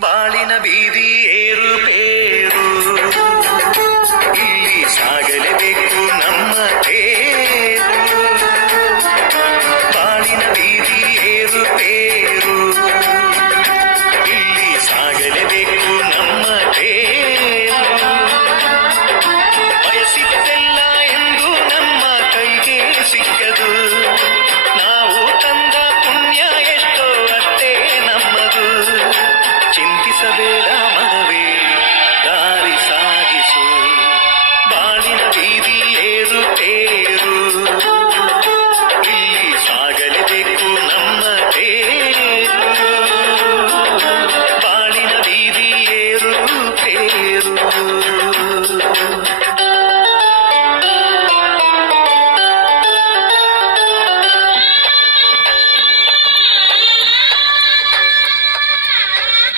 ಬಾಳಿನ ಬೀದಿಯೇ